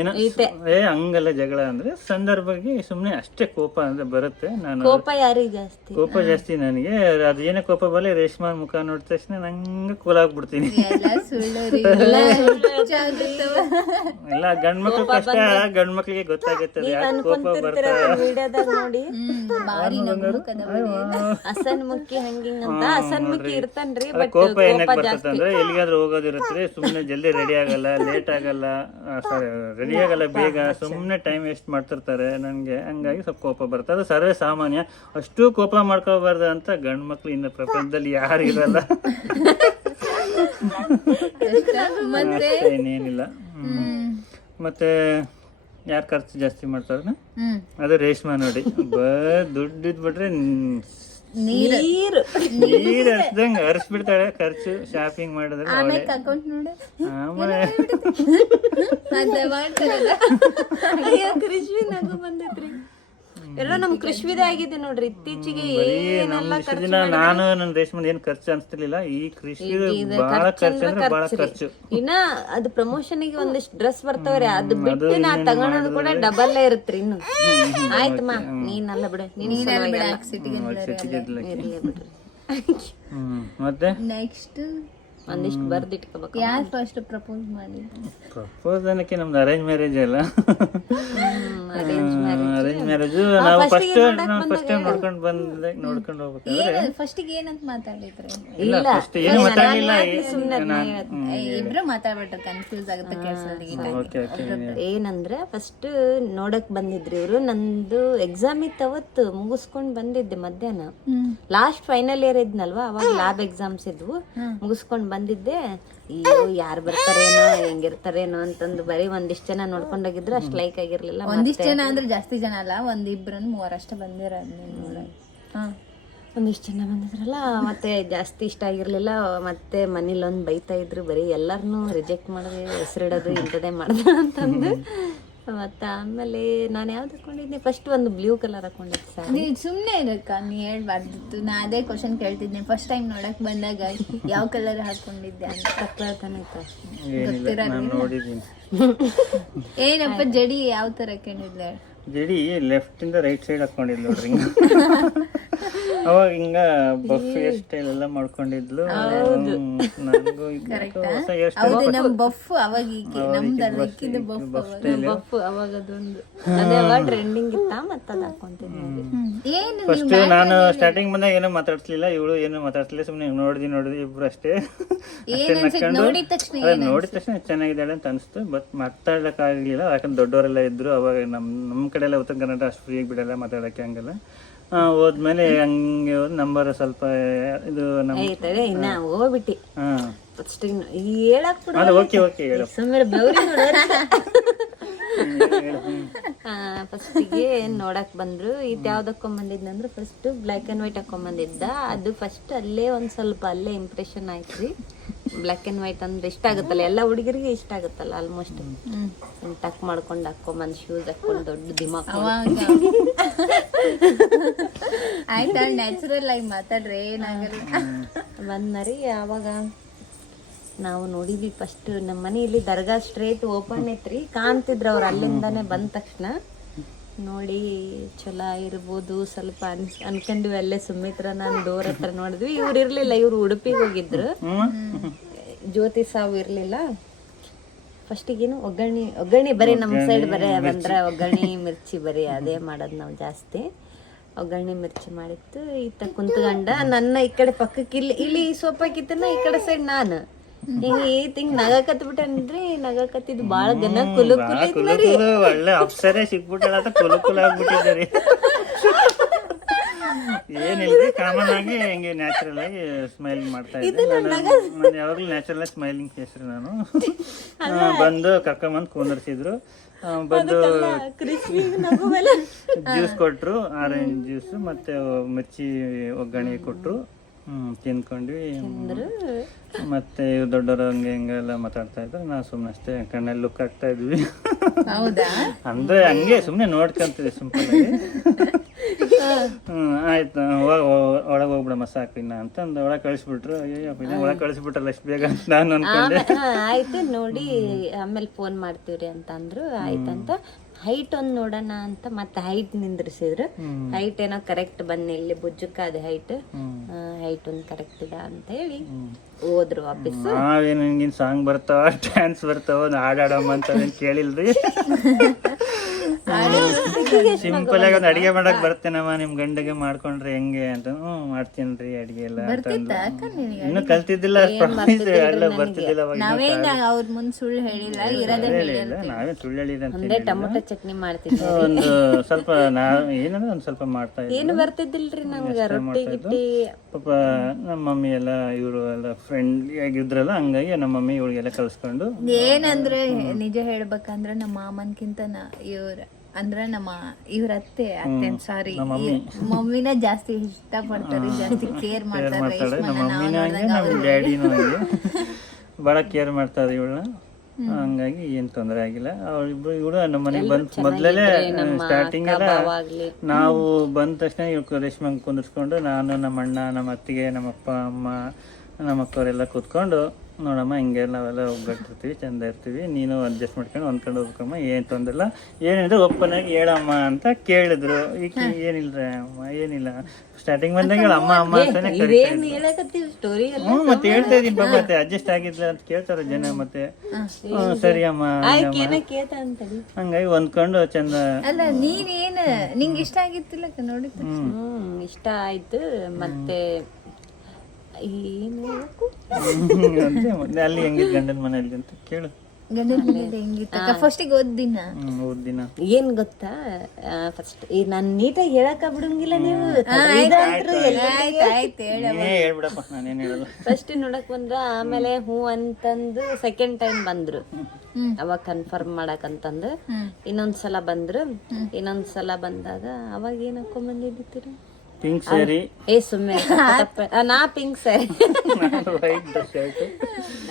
ಏನೋ ಹಂಗಲ್ಲ. ಜಗಳ ಅಂದ್ರೆ ಸಂದರ್ಭಕ್ಕೆ ಸುಮ್ನೆ ಅಷ್ಟೇ. ಕೋಪ ಅಂದ್ರೆ ಬರುತ್ತೆ. ನಾನು ಕೋಪ ಯಾರಿಗೆ ಜಾಸ್ತಿ? ಕೋಪ ಜಾಸ್ತಿ ನನಗೆ. ಅದೇನೇ ಕೋಪ ಬರಲಿ, ರೇಷ್ಮಾ ಮುಖ ನೋಡಿದ ತಕ್ಷಣ ನಂಗೆ ಕೂಲಾಗ್ಬಿಡ್ತೀನಿ. ಎಲ್ಲ ಸುಳ್ಳು ರೀ. ಎಲ್ಲ ಗಂಡ್ಮಕ್ಳು ಕಷ್ಟ, ಗಂಡ್ಮಕ್ಳಿಗೆ ಗೊತ್ತಾಗುತ್ತೆ ಕೋಪ ವಿಡಿಯೋದಾಗ ನೋಡಿ. ಬಾರಿ ಹಸನ್ ಮುಖಿ ಹಂಗಿಂಗ್ ಅಂತ. ಹಸನ್ ಮುಖಿ ಇರ್ತಾನ್ರಿ, ಬಟ್ ಕೋಪ ಏನಕ್ಕೆ ಬರ್ತದಂದ್ರೆ ಎಲ್ಲಿಗಾದ್ರೂ ಹೋಗೋದಿರುತ್ತೆ, ಸುಮ್ನೆ ಜಲ್ದಿ ರೆಡಿ ಆಗಲ್ಲ, ಲೇಟ್ ಆಗಲ್ಲ, ಸಾರಿ ರೆಡಿ ಆಗಲ್ಲ ಬೇಗ, ಸುಮ್ನೆ ಟೈಮ್ ವೇಸ್ಟ್ ಮಾಡ್ತಿರ್ತಾರೆ. ನನ್ಗೆ ಹಂಗಾಗಿ ಸ್ವಲ್ಪ ಕೋಪ ಬರುತ್ತೆ. ಅದು ಸರ್ವೇ ಸಾಮಾನ್ಯ. ಅಷ್ಟು ಕೋಪ ಮಾಡ್ಕೋಬಾರ್ದು ಅಂತ ಗಂಡ್ ಮಕ್ಳು ಇನ್ನು ಪ್ರಪಂಚದಲ್ಲಿ ಯಾರು ಇರಲ್ಲ. ಇನ್ನೇನಿಲ್ಲ. ಮತ್ತೆ ಯಾರು ಖರ್ಚು ಜಾಸ್ತಿ ಮಾಡ್ತಾರ? ಅದು ರೇಷ್ಮಾ ನೋಡಿ. ದುಡ್ಡು ಇದ್ಬಿಟ್ರೆ ನೀರು ಹರಿಸ್ದಂಗ ಹರಿಸ್ಬಿಡ್ತಾಳೆ ಖರ್ಚು. ಶಾಪಿಂಗ್ ಮಾಡಿದ್ರೆ ಅಕೌಂಟ್ ನೋಡು. ಆಮೇಲೆ ಕೃಷ್ವಿ ನಗು ಬಂದೈತ್ರಿ. ಎಲ್ಲ ನಮ್ ಕೃಷ್ವಿದೇ ಆಗಿದೆ ನೋಡ್ರಿ ಇತ್ತೀಚೆಗೆ. ನಾನು ನನ್ನ ರೇಷ್ಮೆ ಏನ್ ಖರ್ಚು ಅನ್ಸ್ತಿರ್ಲಿಲ್ಲ. ಈ ಕೃಷಿ ಬಹಳ ಖರ್ಚು ಅಂದ್ರೆ ಬಹಳ ಖರ್ಚು. ಇನ್ನ ಅದು ಪ್ರಮೋಷನ್ ಗೆ ಒಂದಿಷ್ಟು ಡ್ರೆಸ್ ಬರ್ತಾವ್ರಿ, ಅದು ಬಿಟ್ಟು ನಾ ತಗೊಳೋದು ಕೂಡ ಡಬಲ್ ಇರುತ್ರಿ. ಇನ್ನು ಆಯ್ತಮ್ಮ, ನೀನಲ್ಲ ಬಿಡ, ಮತ್ತೆ ನೆಕ್ಸ್ಟ್ ಒಂದಿಷ್ಟು ಬರ್ದಿಟ್ಕೋಬೇಕು. ಯಾರು ಫಸ್ಟ್ ಪ್ರಪೋಸ್ ಮಾಡಿ? ಪ್ರಪೋಸ್ ಅನ್ನಕ್ಕೆ ನಮ್ದು ಅರೇಂಜ್ ಮ್ಯಾರೇಜ್ ಅಲ್ಲ. ಅರೇಂಜ್ ಮ್ಯಾರೇಜ್ ನಾವು ಫಸ್ಟ್ ಟೈಮ್ ನೋಡ್ಕೊಂಡು ಹೋಗ್ಬೇಕಾದ್ರೆ ಫಸ್ಟಿಗೆ ಏನಂತ ಮಾತಾಡಿದ್ರಿ? ಇಲ್ಲ, ಫಸ್ಟ್ ಏನು ಮಾತಾಡಲಿಲ್ಲ. ಇಬ್ರು ಮಾತಾಡ್ಬಿಟ್ರೆ ಕನ್ಫ್ಯೂಸ್ ಆಗುತ್ತೆ ಕೆಲಸದಲ್ಲಿ. ಏನಂದ್ರೆ ಫಸ್ಟ್ ನೋಡಕ್ ಬಂದಿದ್ರಿ ಇವ್ರು. ನಂದು ಎಕ್ಸಾಮ್ ಇತ್ತು, ಅವತ್ತು ಮುಗಿಸ್ಕೊಂಡ್ ಬಂದಿದ್ದೆ ಮಧ್ಯಾಹ್ನ. ಲಾಸ್ಟ್ ಫೈನಲ್ ಇಯರ್ ಇದ್ನಲ್ವಾ, ಅವಾಗ ಲ್ಯಾಬ್ ಎಕ್ಸಾಮ್ಸ್ ಇದ್ವು. ಮುಗಿಸ್ಕೊಂಡ್ ಬಂದಿದ್ದೆ. ಅಯ್ಯೋ ಯಾರು ಬರ್ತಾರೇನೋ, ಹೆಂಗಿರ್ತಾರೇನೋ ಅಂತಂದು ಬರೀ ಒಂದಿಷ್ಟು ಜನ ನೋಡ್ಕೊಂಡೋಗಿದ್ರು. ಅಷ್ಟ್ ಲೈಕ್ ಆಗಿರ್ಲಿಲ್ಲ. ಒಂದಿಷ್ಟು ಜನ ಅಂದ್ರೆ ಜಾಸ್ತಿ ಜನ ಅಲ್ಲ, 1-2-3 ಅಷ್ಟೇ ಬಂದಿರೋದು. ಒಂದಿಷ್ಟು ಜನ ಬಂದಿದ್ರಲ್ಲ, ಮತ್ತೆ ಜಾಸ್ತಿ ಇಷ್ಟ ಆಗಿರ್ಲಿಲ್ಲ. ಮತ್ತೆ ಮನೇಲಿ ಒಂದು ಬೈತಾ ಇದ್ರು, ಬರೀ ಎಲ್ಲಾರನು ರಿಜೆಕ್ಟ್ ಮಾಡಿದೆ, ಹೆಸರಿಡೋದು ಇಂಥದೇ ಮಾಡ್ದ ಅಂತಂದು. ಮತ್ತೆ ಆಮೇಲೆ ನಾನು ಯಾವ್ದು ಹಾಕೊಂಡಿದ್ದೆ? ಫಸ್ಟ್ ಒಂದು ಬ್ಲೂ ಕಲರ್ ಹಾಕೊಂಡಿದ್ದೆ. ಸರ್ ನೀ ಸುಮ್ಮನೆ ಇರಕ್ಕ, ನೀ ಹೇಳ್ಬಾರ್ದಿತ್ತು. ನಾ ಅದೇ ಕ್ವಶನ್ ಕೇಳ್ತಿದ್ದೆ. ಫಸ್ಟ್ ಟೈಮ್ ನೋಡಕ್ ಬಂದಾಗ ಯಾವ ಕಲರ್ ಹಾಕೊಂಡಿದ್ದೆ ಅಂತ. ಏನಪ್ಪ ಜಡಿ ಯಾವ ತರ ಹಾಕೊಂಡಿದ್ದೆ? ಜಡಿ ಲೆಫ್ಟ್ ಇಂದ ರೈಟ್ ಸೈಡ್ ಹಾಕೊಂಡಿದ್ಲು ನೋಡ್ರಿ. ಅವಾಗ ಹಿಂಗ ಬಫ್ ಹೇರ್ ಸ್ಟೈಲ್ ಎಲ್ಲ ಮಾಡ್ಕೊಂಡಿದ್ಲು. ನನಗೂ ಹೊಸ ಹೇರ್ ಸ್ಟೈಲ್ ಹೌದು ನಮ್ ಬಫ್ ಅವಾಗ ಈಕಿ ನಮ್ದಲ್ಲ ಈಕಿದು ಬಫ್ ಬಫ್ ಅವಾಗ ಅದೊಂದು ಅದೇ ಅವಾಗ ಟ್ರೆಂಡಿಂಗ್ ಇತ್ತ ಮತ್ತ ಅದ್ ಹಾಕೊಂತಿದ್ವಿ. ಏನು ಫಸ್ಟ್ ನಾನು ಸ್ಟಾರ್ಟಿಂಗ್ ಬಂದಾಗ ಏನೋ ಮಾತಾಡ್ಸ್ಲಿಲ್ಲ, ಇವಳು ಏನೋ ಮಾತಾಡ್ಸ್ಲಿಲ್ಲ, ಸುಮ್ನೆ ನೋಡಿದ್ವಿ ಇಬ್ರು ಅಷ್ಟೇ. ನೋಡಿದ ತಕ್ಷಣ ನೋಡಿದ ತಕ್ಷಣ ಚೆನ್ನಾಗಿದ್ದಾಳೆ ಅಂತ ಅನಿಸ್ತು. ಬಟ್ ಮಾತಾಡಕ್ ಆಗ್ಲಿಲ್ಲ, ಯಾಕಂದ್ರೆ ದೊಡ್ಡವರೆಲ್ಲ ಇದ್ರು. ಅವಾಗ ನಮ್ಮ ಕಡೆ ಎಲ್ಲ ಉತ್ತರ ಕನ್ನಡ ಅಷ್ಟು ಫ್ರೀಯಾಗಿ ಬಿಡಲ್ಲ ಮಾತಾಡಕ್ಕೆ, ಹಂಗಲ್ಲ. ಹೋದ್ಮೇಲೆ ಹಂಗೆ ನಂಬರ್ ಸ್ವಲ್ಪ ಇದು ನಮ್ಮ ಆಯ್ತದೆ ಇನ್ನ ಹೋಗ್ಬಿಟ್ಟಿ ಹಾ ಫಸ್ಟ್ ಹೇಳಕ್ ಅದು ಓಕೆ ಹೇಳು. ಸುಮ್ಮನೆ ಬೆವ್ರಿ ಫಸ್ಟಿಗೆ ನೋಡಕ್ ಬಂದ್ರು. ಇದು ಯಾವ್ದು ಹಾಕೊಂಬಂದಿದ್ನಂದ್ರೆ ಫಸ್ಟ್ ಬ್ಲ್ಯಾಕ್ ಅಂಡ್ ವೈಟ್ ಹಾಕೊಂಬಂದಿದ್ದ. ಅದು ಫಸ್ಟ್ ಅಲ್ಲೇ ಒಂದ್ ಸ್ವಲ್ಪ ಅಲ್ಲೇ ಇಂಪ್ರೆಷನ್ ಆಯ್ತ್ರಿ. ಬ್ಲ್ಯಾಕ್ ಅಂಡ್ ವೈಟ್ ಅಂದ್ರೆ ಇಷ್ಟ ಆಗುತ್ತಲ್ಲ, ಎಲ್ಲ ಹುಡುಗರಿಗೆ ಇಷ್ಟ ಆಗುತ್ತಲ್ಲ ಆಲ್ಮೋಸ್ಟ್. ಟಕ್ ಮಾಡ್ಕೊಂಡು ಹಾಕೊಂಬಂದ್ ಶೂಸ್ ಹಾಕೊಂಡು ದೊಡ್ಡ ದಿಮಾಕ್ ಆಯ್ತಾ ನ್ಯಾಚುರಲ್ ಆಗಿ ಮಾತಾಡ್ರಿ ಏನಾಗಲ್ಲ. ಬಂದ್ನರಿ ಅವಾಗ ನಾವು ನೋಡಿದ್ವಿ ಫಸ್ಟ್ ನಮ್ಮ ಮನೆಯಲ್ಲಿ ದರ್ಗಾ ಸ್ಟ್ರೇಟ್ ಓಪನ್ ಐತ್ರಿ, ಕಾಣ್ತಿದ್ರ ಅವ್ರು ಅಲ್ಲಿಂದಾನೆ ಬಂದ ತಕ್ಷಣ. ನೋಡಿ ಚಲೋ ಇರ್ಬೋದು ಸ್ವಲ್ಪ ಅನ್ಕೊಂಡ್ವಿ. ಅಲ್ಲೇ ಸುಮಿತ್ರ ನಾನು ಡೋರ್ ಹತ್ರ ನೋಡಿದ್ವಿ. ಇವ್ರು ಇರ್ಲಿಲ್ಲ, ಇವ್ರು ಉಡುಪಿಗೆ ಹೋಗಿದ್ರು. ಜ್ಯೋತಿ ಸಾವು ಇರ್ಲಿಲ್ಲ. ಫಸ್ಟಿಗೇನು ಒಗ್ಗರಣೆ ಬರೀ ನಮ್ಮ ಸೈಡ್ ಬರೀ ಬಂದ್ರೆ ಒಗ್ಗರಣೆ ಮಿರ್ಚಿ ಬರೀ ಅದೇ ಮಾಡೋದು ನಾವು ಜಾಸ್ತಿ. ಒಗ್ಗರಣೆ ಮಿರ್ಚಿ ಮಾಡಿತ್ತು. ಈತ ಕುಂತ್ಕಂಡ ನನ್ನ ಈ ಕಡೆ ಪಕ್ಕಕ್ಕೆ ಇಲ್ಲಿ ಸೋಪಾಕಿತ್ತನ ಈ ಕಡೆ ಸೈಡ್ ನಾನು ಹಿಂಗ್ ನಗಕತ್ಬಿಟ್ಟನ್ರಿ. ನಗಕತ್ತಿದ್ ಬಾಳ ಗನ ಕುಲು ಒಳ್ಳೆ ಅಪ್ಸರೇ ಸಿಕ್ಬಿಟ್ಟಲ್ಲ ಅಂತ ಕುಲು ಆಗ್ಬಿಟ್ಟಿದ್ದಾರೆ. ಏನಿಲ್ಲ, ಕಾಮನ್ ಆಗಿ ಹಿಂಗೆ ನ್ಯಾಚುರಲ್ ಆಗಿ ಸ್ಮೈಲಿಂಗ್ ಮಾಡ್ತಾ ಇದ್ದೆ ನಾನು. ಯಾವಾಗ್ಲೂ ನ್ಯಾಚುರಲ್ ಆಗಿ ಸ್ಮೈಲಿಂಗ್ ಫೇಸ್ರಿ ನಾನು. ಬಂದು ಕರ್ಕೊಂಬಂದು ಕುಂದರ್ಸಿದ್ರು. ಬಂದು ಜ್ಯೂಸ್ ಕೊಟ್ರು, ಆರೆಂಜ್ ಜ್ಯೂಸ್ ಮತ್ತೆ ಮಿರ್ಚಿ ಒಗ್ಗರಣೆ ಕೊಟ್ರು. ತಿನ್ಕೊಂಡ್ವಿ. ಮತ್ತೆ ದೊಡ್ಡವರು ಹಂಗೆ ಹಿಂಗೆಲ್ಲ ಮಾತಾಡ್ತಾ ಇದ್ರು. ನಾವು ಸುಮ್ಮನೆ ಅಷ್ಟೇ ಕಣ್ಣಲ್ಲಿ ಲುಕ್ ಆಗ್ತಾ ಇದ್ವಿ. ಅಂದ್ರೆ ಹಂಗೆ ಸುಮ್ಮನೆ ನೋಡ್ಕೊಂತೀವಿ ಸಿಂಪಲ್ ಆಗಿ. ಆಯ್ತು ಒಳಗೆ ಹೋಗ್ಬಿಡಮ್ಮ ಸಾಕು ಇನ್ನ ಅಂತಂದು ಒಳಗೆ ಕಳಿಸ್ಬಿಟ್ರು. ಅಯ್ಯೋ ಒಳಗೆ ಕಳಿಸ್ಬಿಟ್ರಲ್ಲ ಅಷ್ಟು ಬೇಗ ಅಂತ ನಾನು ಅನ್ಕೊಂಡೆ. ಆಯ್ತು ನೋಡಿ ಆಮೇಲೆ ಫೋನ್ ಮಾಡ್ತೀವ್ರಿ ಅಂತ ಅಂದ್ರು. ಆಯ್ತಂತ ಹೈಟ್ ಒಂದ್ ನೋಡೋಣ ಅಂತ ಮತ್ತೆ ಹೈಟ್ ನಿಂದ್ರಿಸಿದ್ರು. ಹೈಟ್ ಏನೋ ಕರೆಕ್ಟ್ ಬಂದ್ ಇಲ್ಲಿ ಬುಜ್ಜುಕಾದ ಹೈಟ್ ಒಂದ್ ಕರೆಕ್ಟ್ ಇದ ಅಂತ ಹೇಳಿ ಹೋದ್ರು ವಾಪಸ್. ನಾವೇನು ಹಿಂಗಿನ್ ಸಾಂಗ್ ಬರ್ತಾವ ಡ್ಯಾನ್ಸ್ ಬರ್ತಾವ ಹಾಡಾಡಮ್ಮ ಅಂತ ಕೇಳಿಲ್ರಿ. ಸಿಂಪಲ್ ಆಗಿ ಒಂದು ಅಡಿಗೆ ಮಾಡಕ್ ಬರ್ತೇನಮ್ಮ ನಿಮ್ ಗಂಡಗೆ ಮಾಡ್ಕೊಂಡ್ರಿ ಹೆಂಗೆ ಅಂತ. ಮಾಡ್ತೀನ್ರಿ ಅಡಿಗೆ ಎಲ್ಲ ಇನ್ನು ಕಲ್ತಿದ್ದಿಲ್ಲ, ಎಲ್ಲ ಬರ್ತಿದ್ದಿಲ್ಲ. ನಾವೇನ ಅವ್ರ ಮುಂದ್ ಸುಳ್ಳು ಹೇಳಿಲ್ಲ, ನಾವೇ ಸುಳ್ಳು ಹೇಳಿದ ಟೊಮೊಟೊ ಚಟ್ನಿ ಮಾಡ್ತಿದ್ವಿ. ಒಂದು ಸ್ವಲ್ಪ ಏನಂದ್ರೆ ಒಂದ್ ಸ್ವಲ್ಪ ಮಾಡ್ತಾ ಇದ್ವಿ. ಏನು ಬರ್ತಿದ್ದಿಲ್ರಿ ನಮ್ಗೆ ರೊಟ್ಟಿ ಗಿಟ್ಟಿ. ಪಾಪ ನಮ್ಮ ಮಮ್ಮಿ ಎಲ್ಲ ಇವರು ಎಲ್ಲ ಫ್ರೆಂಡ್ಲಿ ಆಗಿದ್ರಲ್ಲ, ಹಂಗಾಗಿ ನಮ್ಮ ಮಮ್ಮಿ ಇವಳಿಗೆಲ್ಲ ಕಲ್ಸ್ಕೊಂಡು. ಏನಂದ್ರೆ ನಿಜ ಹೇಳ್ಬೇಕಂದ್ರ ನಮ್ಮ ಮಾಮನ್ಕಿಂತ ಇವ್ರ ಅಂದ್ರ ಇವ್ರ ಅತ್ತೆ ಸಾರಿ ಮಮ್ಮಿನ ಜಾಸ್ತಿ ಇಷ್ಟ ಪಡ್ತಾರೆ, ಜಾಸ್ತಿ ಕೇರ್ ಮಾಡ್ತಾರೆ. ನಮ್ಮ ಮಮ್ಮಿನ ಹಂಗೆ ನಮ್ಮ ಡ್ಯಾಡಿನೂ ಹಂಗೆ ಬಹಳ ಕೇರ್ ಮಾಡ್ತಾರೆ ಇವಳನ್ನ. ಹಂಗಾಗಿ ಏನ್ ತೊಂದರೆ ಆಗಿಲ್ಲ. ಅವಳಿಬ್ರು ಇವಳು ನಮ್ಮ ಮನೆಗೆ ಬಂದ್ ಮೊದ್ಲೇ ಸ್ಟಾರ್ಟಿಂಗ್ ಎಲ್ಲ ನಾವು ಬಂದ ತಕ್ಷಣ ಇವ್ ರೇಷ್ಮೆ ಕುಂದಿರ್ಸ್ಕೊಂಡು ನಾನು ನಮ್ಮ ಅಣ್ಣ ನಮ್ಮ ಅತ್ತಿಗೆ ನಮ್ಮ ಅಪ್ಪ ಅಮ್ಮ ನಮ್ಮ ಅಕ್ಕವರೆಲ್ಲ ಕೂತ್ಕೊಂಡು ನೋಡಮ್ಮ ಹಿಂಗೆಲ್ಲ ನಾವೆಲ್ಲ ಒಗ್ಗಟ್ಟಿರ್ತೀವಿ, ಚಂದ ಇರ್ತೀವಿ, ನೀನು ಅಡ್ಜಸ್ಟ್ ಮಾಡ್ಕೊಂಡು ಹೊಂದ್ಕೊಂಡು ಹೋಗ್ಬೇಕಮ್ಮ, ಏನ್ ತೊಂದ್ರೆ ಇಲ್ಲ, ಏನಿದ್ರೆ ಓಪನ್ ಆಗಿ ಹೇಳಮ್ಮ ಅಂತ ಕೇಳಿದ್ರು. ಈಗ ಏನಿಲ್ರ ಅಮ್ಮ ಏನಿಲ್ಲ, ಸ್ಟಾರ್ಟಿಂಗ್ ಬಂದಾಗ ಅಮ್ಮ ಅಮ್ಮ ಅಂತಾನೆ ಮತ್ತೆ ಹೇಳ್ತಾ ಇದೀನಿ. ಮತ್ತೆ ಅಡ್ಜಸ್ಟ್ ಆಗಿದ್ಲ ಅಂತ ಕೇಳ್ತಾರ ಜನ. ಮತ್ತೆ ಸರಿ ಅಮ್ಮ ಹಂಗಾಗಿ ಹೊಂದ್ಕೊಂಡು ಚಂದ. ಅಲ್ಲ ನೀನೇನ್ ನಿಂಗೆ ಇಷ್ಟ ಆಗಿತ್ತಿಲ್ಲ ನೋಡಿ? ಇಷ್ಟ ಆಯ್ತು. ಮತ್ತೆ ಅಲ್ಲಿ ಹೆಂಗಿದ್ ಗಂಡನ ಮನೆಯಲ್ಲಿ ಅಂತ ಕೇಳು. ಗಂಡನ ಮನೇಲಿ ಹೆಂಗಿತ್ತ ಫಸ್ಟಿಗೆ ಓದ್ದಿನ ಏನ್ ಗೊತ್ತಾ, ಫಸ್ಟ್ ನಾನ್ ನೀಟಾಗಿ ಹೇಳಕ ಬಿಡಂಗಿಲ್ಲ ನೀವು. ಹೇಳ್ಬಿಡಪ್ಪ, ನಾನೇನ್ ಹೇಳಲ್ಲ. ಫಸ್ಟ್ ನೋಡಕ್ ಬಂದ್ರ, ಆಮೇಲೆ ಹೂ ಅಂತಂದು ಸೆಕೆಂಡ್ ಟೈಮ್ ಬಂದ್ರು. ಅವಾಗ ಕನ್ಫರ್ಮ್ ಮಾಡಕಂತಂದು ಇನ್ನೊಂದ್ಸಲ ಬಂದ್ರು. ಇನ್ನೊಂದ್ಸಲ ಬಂದಾಗ ಅವಾಗ ಏನ್ ಹಾಕೊಂಡ್ ಬಂದಿದ್ದೀರಿ? ಪಿಂಕ್ ಸ್ಯಾರಿ. ನಾ ಪಿಂಕ್ ಸ್ಯಾರಿ.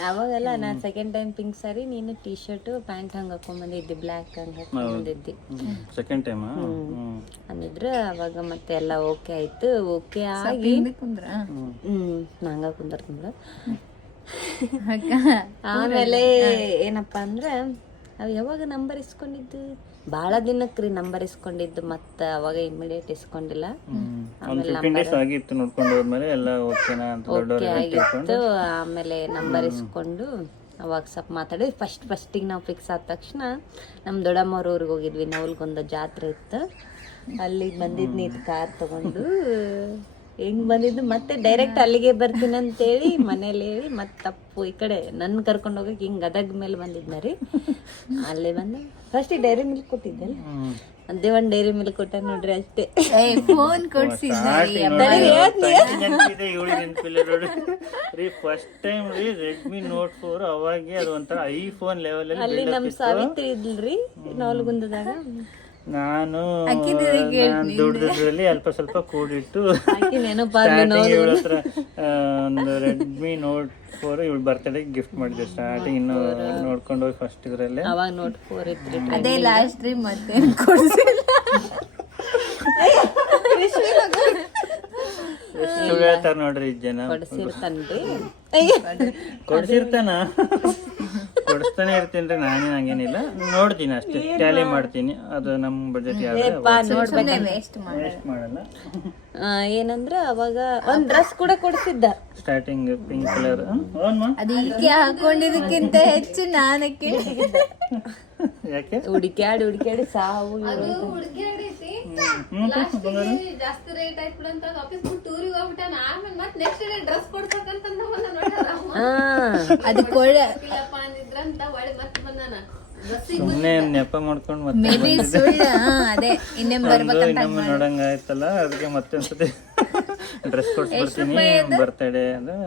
ಅವಾಗೆಲ್ಲ ನಾ ಸೆಕೆಂಡ್ ಟೈಮ್ ಪಿಂಕ್ ಸ್ಯಾರಿ, ನೀನು ಟೀ ಶರ್ಟ್ ಪ್ಯಾಂಟ್ ಹಂಗ ಹಾಕೊಂಡ್ ಬಂದಿದ್ದಿ, ಬ್ಲ್ಯಾಕ್ ಹಂಗ ಹಾಕೊಂಡ್ ಬಂದಿದ್ದಿ ಸೆಕೆಂಡ್ ಟೈಮ್ ಅಂದಿದ್ರು. ಅವಾಗ ಮತ್ತೆ ಎಲ್ಲ ಓಕೆ ಆಯ್ತು. ಓಕೆ ಆಗಿ ನಂಗ ಕುಂದರ್ತಿಂದ್ರ. ಆಮೇಲೆ ಏನಪ್ಪಾ ಅಂದ್ರ ಅವ್ ಯಾವಾಗ ನಂಬರ್ ಇಸ್ಕೊಂಡಿದ್ದು ಭಾಳ ದಿನಕ್ಕೆ ರೀ ನಂಬರ್ ಇಸ್ಕೊಂಡಿದ್ದು, ಮತ್ತೆ ಅವಾಗ ಇಮಿಡಿಯೇಟ್ ಇಸ್ಕೊಂಡಿಲ್ಲ. ಒಂದು 15 ಡೇಸ್ ಆಗಿತ್ತು ನೋಡ್ಕೊಂಡು ಹೋದ್ಮೇಲೆ ಎಲ್ಲ ಓಕೆನಾ ಅಂತ ದೊಡ್ಡವ್ರಿಗೆ ಆಗಿತ್ತು. ಆಮೇಲೆ ನಂಬರ್ ಇಸ್ಕೊಂಡು ಅವಾಗ ಸ್ವಲ್ಪ ಮಾತಾಡಿದ್ವಿ. ಫಸ್ಟಿಗೆ ನಾವು ಫಿಕ್ಸ್ ಆದ ತಕ್ಷಣ ನಮ್ಮ ದೊಡ್ಡಮ್ಮವ್ರ ಊರಿಗೆ ಹೋಗಿದ್ವಿ. ನವಲ್ಗೊಂದು ಜಾತ್ರೆ ಇತ್ತು, ಅಲ್ಲಿಗೆ ಬಂದಿದ್ನಿ ಕಾರ್ ತಗೊಂಡು. ಹೆಂಗ್ ಬಂದಿದ್ದು ಮತ್ತೆ ಡೈರೆಕ್ಟ್ ಅಲ್ಲಿಗೆ ಬರ್ತೀನಿ ಅಂತೇಳಿ ಮನೇಲಿ ಹೇಳಿ ಮತ್ತೆ ತಪ್ಪು ಈ ಕಡೆ ನನ್ನ ಕರ್ಕೊಂಡು ಹೋಗಕ್ಕೆ ಹಿಂಗೆ ಗದಗ ಮೇಲೆ ಬಂದಿದ್ನ ರೀ. ಅಲ್ಲೇ ಬಂದು ಫಸ್ಟಿಗೆ ಡೈರಿ ಮಿಲ್ಕ್ ಕೊಟ್ಟಿದ್ದೆಲ್ಲ, ಅದೇ ಒಂದು ಡೈರಿ ಮಿಲ್ಕ್ ಕೊಟ್ಟ ನೋಡ್ರಿ ಅಷ್ಟೇ. ಫೋನ್ ಫಸ್ಟ್ ಟೈಮ್ ರೀ ರೆಡ್ಮಿ ನೋಟ್ 4 ಅವಾಗೆ ಅದು ಒಂಥರ ಐಫೋನ್ ಲೆವೆಲ್ ಅಲ್ಲಿ ನಮ್ಮ ಸಾವಿತ್ರಿ ಇದ್ಲ್ರಿ ನವಲಗುಂದದಾಗ. ನಾನು ದುಡ್ಡದ್ರಲ್ಲಿ ಅಲ್ಪ ಸ್ವಲ್ಪ ಕೂಡಿಟ್ಟು ಇವಳ ಹತ್ರ ಒಂದು ರೆಡ್ಮಿ ನೋಟ್ 4 ಇವಳು ಬರ್ತಡೇ ಗಿಫ್ಟ್ ಮಾಡಿದೆ. ಸ್ಟಾರ್ಟಿಂಗ್ ಇನ್ನು ನೋಡ್ಕೊಂಡು ಹೋಗಿ ಫಸ್ಟ್ ಇದ್ರಲ್ಲೇ ಅವಾಗ ನೋಟ್ 4 ಇತ್ರಿ. ಅದೇ ಲಾಸ್ಟ್ ರೀ, ಮತ್ತೆ ಕೊಡ್ಸಿಲ್ಲ. ಎಷ್ಟು ಹೇಳ್ತಾರ ನೋಡ್ರಿ ಜನ. ಕೊಡ್ಸಿರ್ತಾನ್ರಿ, ಕೊಡ್ಸಿರ್ತಾನ, ಕೊಡಿಸ್ತಾನೆ ಇರ್ತೀನಿ ನಾನೇನು ಹಂಗೇನಿಲ್ಲ. ನೋಡ್ತೀನಿ ಅಷ್ಟೇ, ಟ್ಯಾಲಿ ಮಾಡ್ತೀನಿ. ಅದು ನಮ್ಮ ಬಜೆಟ್ ವೇಸ್ಟ್ ಮಾಡಲ್ಲ. ಏನಂದ್ರ ಅವಾಗ ಒಂದ್ ಡ್ರೆಸ್ ಕೂಡ ಕೊಡ್ಸಿದ್ದ ಸ್ಟಾರ್ಟಿಂಗ್ ಪಿಂಕ್ ಕಲರ್. ಅದು ಈಕೆ ಹಾಕೊಂಡಿದಕ್ಕಿಂತ ಹೆಚ್ಚು ನಾನಕ್ಕೆ ಯಾಕೆ ಹುಡುಕ್ಯಾಡಿ ಸಾವು. ಜಾಸ್ತಿ ರೇಟ್ ಆಯ್ತು ಅಂತ ವಾಪಸ್ ಟೂರಿಗೆ ಹೋಗ್ಬಿಟ್ಟಾನ. ಆಮೇಲೆ ಮತ್ತೆ ನೆಕ್ಸ್ಟ್ ಡೇ ಡ್ರೆಸ್ ಕೊಡ್ಸಕ್ಕಂತ ಅದು ಅಂದಿದ್ರಂತ ಒಳ್ಳೆ ಮತ್ತೆ ಬಂದಾನ. ಸುಮ್ನೆ ನೆಪ ಮಾಡ್ಕೊಂಡು ಮತ್ತೆ ಮೇ ಬಿ ಸುಳ್ಳು. ಅದೇ ಇನ್ನೊಮ್ಮೆ ನೋಡಂಗ ಆಯ್ತಲ್ಲ, ಅದಕ್ಕೆ ಮತ್ತೆ ಒಂದ್ಸತಿ ಡ್ರೆಸ್ ಕೊಡ್ಸ್ಬಿಡ್ತೀನಿ ಬರ್ತಡೇ ಅಂದ್ರೆ.